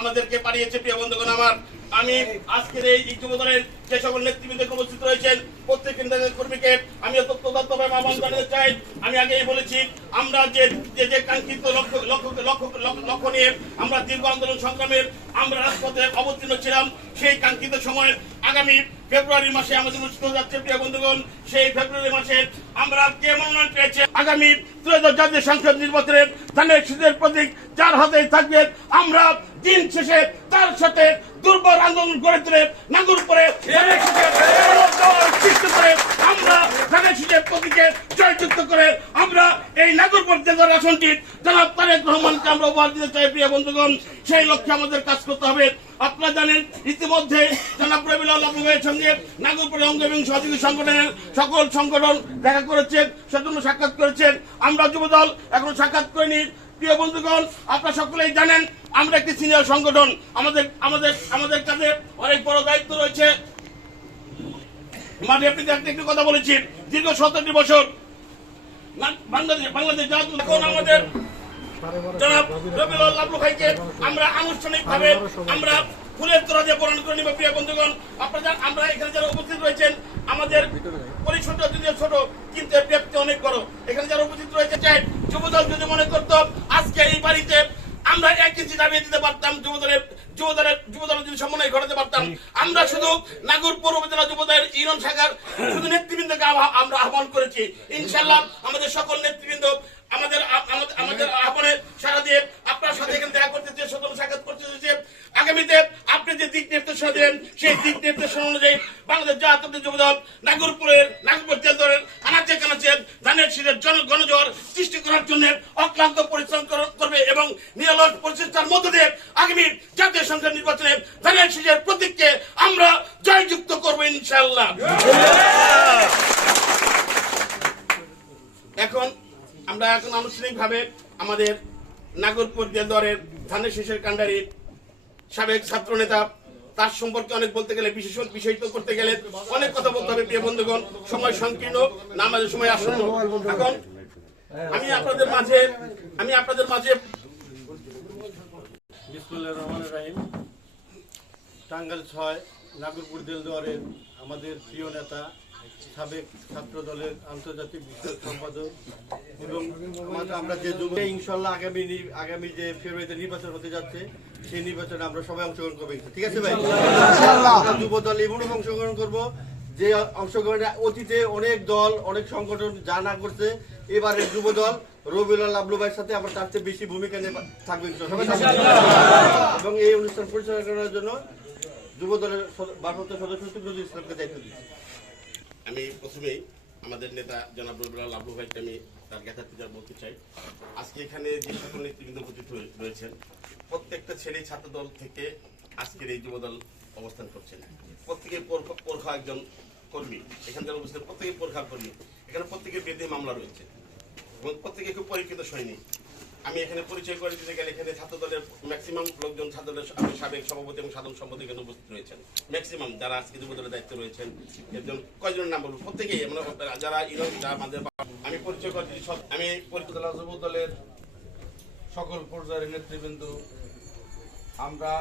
আমাদেরকে পাঠিয়েছে প্রিয় বন্ধুগণ আমার। আমি আজকের এই যুবদলের যে সকল নেতৃবৃন্দ উপস্থিত রয়েছেন, প্রত্যেক কেন্দ্রের কর্মীকে আমি তত্ত্বদত্তভাবে আহ্বান জানাতে চাই। আমি আগেই বলেছি, আমরা যে যে যে কাঙ্ক্ষিত লক্ষ্য লক্ষ্য লক্ষ্য নিয়ে আমরা দীর্ঘ আন্দোলন সংগ্রামের আমরা রাজপথে অবতীর্ণ ছিলাম, সেই কাঙ্ক্ষিত সময় আগামী ফেব্রুয়ারি মাসে আমাদের অনুষ্ঠিত যাচ্ছে প্রিয় বন্ধুগণ। সেই ফেব্রুয়ারি মাসে আমরা যে মনোনয়ন পেয়েছে? আগামী ত্রয়োদশ জাতীয় সংসদ নির্বাচনের ধানের শীতের প্রতীক যার হাতে থাকবে, আমরা দিন শেষে তার সাথে দুর্বল আন্দোলন করে তুলে নাগুর করে আমরা জয়যুক্ত করে আমরা এই নাগর পর্যায়ের আসনটি জনাব তারেক রহমানকে আমরা দিতে চাই, প্রিয় বন্ধুগণ, সেই লক্ষ্যে আমাদের কাজ করতে হবে। আপনারা জানেন, ইতিমধ্যে সঙ্গে নাগরপুরে অঙ্গ এবং সহযোগী সংগঠনের সকল সংগঠন দেখা করেছেন সেজন্য সাক্ষাৎ করেছেন। আমরা যুবদল এখন সাক্ষাৎ করিনি। প্রিয় বন্ধুগণ, আপনারা সকলেই জানেন আমরা একটি সিনিয়র সংগঠন। আমাদের আমাদের আমাদের কাছে অনেক বড় দায়িত্ব রয়েছে। মাঠে আপনি একটা কথা বলেছি। দীর্ঘ সতেরোটি বছর বাংলাদেশ বাংলাদেশ জাতীয় এখন আমাদের জনাব রবিউল লাবলু ভাইকে আমরা আনুষ্ঠানিকভাবে আমরা ফুলের তোরা দিয়ে বরণ করে নিব, প্রিয় বন্ধুগণ। আপনারা, আমরা এখানে যারা উপস্থিত রয়েছেন, আমাদের পরিষদটা যদিও ছোট, কিন্তু এর ব্যাপ্তি অনেক বড়। এখানে যারা উপস্থিত রয়েছে যুবদল যদি মনে করতো, আজকে এই বাড়িতে আমরা এক ইঞ্চি দাবিয়ে দিতে পারতাম যুবদলের যুবদলের যুবদলের যদি সমন্বয় ঘটাতে পারতাম। আমরা শুধু নাগরপুর উপজেলা যুবদলের ইউনিয়ন শাখার শুধু নেতৃবৃন্দকে আমরা আহ্বান করেছি। ইনশাল্লাহ আমাদের সকল নেতৃবৃন্দ আমাদের আমাদের আমাদের আহ্বানে সারা দিয়ে আপনার সাথে এখানে দেখা করতে চেয়ে সকল সাক্ষাৎ করতে চেয়েছে আগামীতে আপনি যে দিক নির্দেশনা দেন সেই দিক নির্দেশনা অনুযায়ী বাংলাদেশ জাতীয় যুবদল নাগরপুরের নাগরপুর দলের আনাচে কানাচে ধানের শীতের জন গণজোয়ার সৃষ্টি করার জন্য অক্লান্ত পরিশ্রম এবং নিরলস প্রচেষ্টার মধ্য দিয়ে আগামী জাতীয় সংসদ নির্বাচনে ধানের শীতের প্রতীককে আমরা জয়যুক্ত করব ইনশাল্লাহ এখন আমরা এখন আনুষ্ঠানিকভাবে আমাদের নাগরপুর দেওয়ারের ধানের শীষের কাণ্ডারি সাবেক ছাত্র নেতা তার সম্পর্কে অনেক বলতে গেলে বিশেষ বিষয়িত করতে গেলে অনেক কথা বলতে হবে প্রিয় বন্ধুগণ। সময় সংকীর্ণ না আমাদের সময় আসন্ন। এখন আমি আপনাদের মাঝে, আমি আপনাদের মাঝে টাঙ্গাইল ছয় নাগরপুর দেলদুয়ারের আমাদের প্রিয় নেতা সাবেক ছাত্র দলের আন্তর্জাতিক বিষয়ক সম্পাদক এবং আমরা যে যুব ইনশাল্লাহ আগামী আগামী যে ফেব্রুয়ারিতে নির্বাচন হতে যাচ্ছে সেই নির্বাচনে আমরা সবাই অংশগ্রহণ করব ঠিক আছে ভাই? আমরা যুব দল এমনও অংশগ্রহণ করব। যে অংশগ্রহণে অতীতে অনেক দল অনেক সংগঠন যা না করছে এবারের যুব দল রবিউল লাবলু ভাইয়ের সাথে আবার তার চেয়ে বেশি ভূমিকা নিয়ে থাকবে ইনশাআল্লাহ। সবাই থাকবে। এবং এই অনুষ্ঠান পরিচালনা করার জন্য সদস্য দায়িত্ব আমি প্রথমেই আমাদের নেতা জনাব রবিউল লাভু ভাইকে আমি তার জ্ঞাতা পিতার বলতে চাই। আজকে এখানে যে সকল নেতৃবৃন্দ উপস্থিত রয়েছেন, প্রত্যেকটা ছেলে ছাত্র দল থেকে আজকের এই যুবদল অবস্থান করছেন। প্রত্যেকে পোরখা- একজন কর্মী, এখানে যারা উপস্থিত প্রত্যেকে পোরখা কর্মী। এখানে প্রত্যেকের বিরুদ্ধে মামলা রয়েছে এবং প্রত্যেকে খুব পরীক্ষিত সৈনিক। আমি এখানে পরিচয় করে দিতে গেলে এখানে ছাত্র দলের ম্যাক্সিমাম লোকজন ছাত্র দলের সাবেক সভাপতি এবং সাধারণ সম্পাদক এখানে উপস্থিত রয়েছেন। ম্যাক্সিমাম যারা আজকে যুব দলের দায়িত্বে রয়েছেন, একজন কয়জনের নাম বলব প্রত্যেকেই আমরা যারা ইউনিয়ন, যারা আমাদের আমি পরিচয় করে দিচ্ছি আমি পরিচয় যুব দলের সকল পর্যায়ের নেতৃবৃন্দ। আমরা